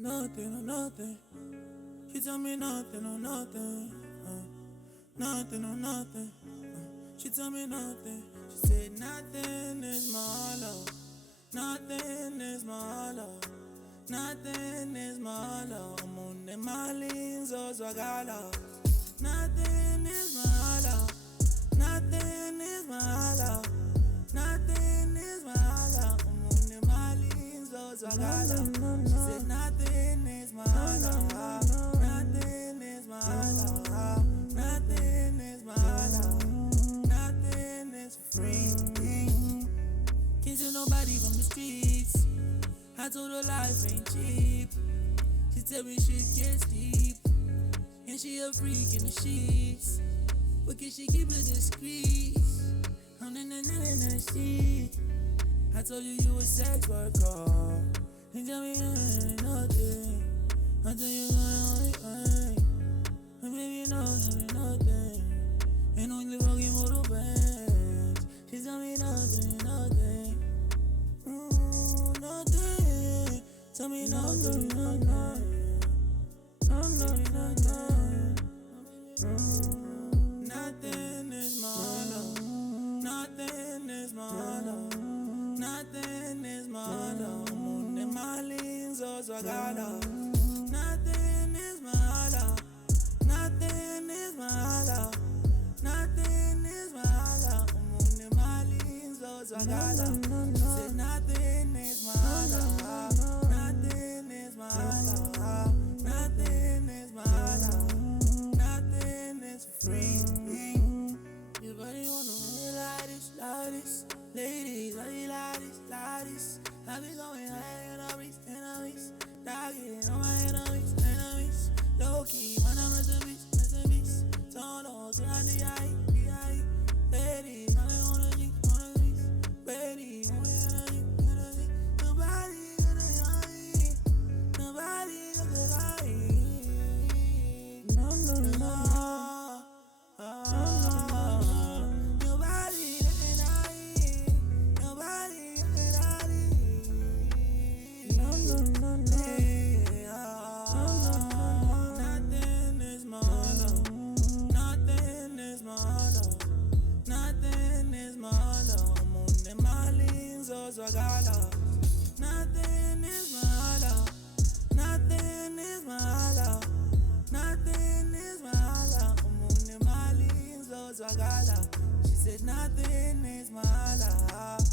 Nothing or nothing. She tell me nothing or nothing. Nothing or nothing. She tell me nothing. She said nothing is my love. Nothing is my love. Nothing is my love. I'm on the Marlins, so I got love. Nothing is my love. Nothing is my love. Nothing is my love. I'm on the Marlins, so I got love. She said nothing is my love. Nothing is my love. Nothing is my love. Nothing is free. Can't see nobody from the streets. I told her life ain't cheap. She tell me shit gets deep, and she a freak in the sheets. But can she keep it discreet? I'm in the sheet. I told you a sex worker. And tell me I ain't nothing. I tell you I ain't. And baby you know nothing. Ain't only fucking motor bands. She tell me nothing. Nothing. Tell me nothing. Nothing is my love. Nothing is my love. Nothing is my love. I'm on the Marlins, so I got love. Nothing is my love. Nothing is my love. Nothing is my love. I'm on the Marlins, so I got love. She said nothing is my love. Nothing is my love. Nothing is my love. Nothing is free. Your body wanna move like this, like this. Ladies, I be like this, like this. I be going high enemies. Targeting all my enemies. Low key, man, I'm recipes. Turn on to INatiI. Ladies, I be on the G. Ladies, on the energy. Nobody gonna lie. Nobody gonna lie. No. Nobody gonna lie. Nobody gonna lie. No. Nothing is my love. Nothing is my love. Nothing is my love. I'm on the Marlins, so I got love. Nothing is my love. Nothing is my love. Nothing is my love. I'm on the Marlins, so I got love. She said nothing is my love.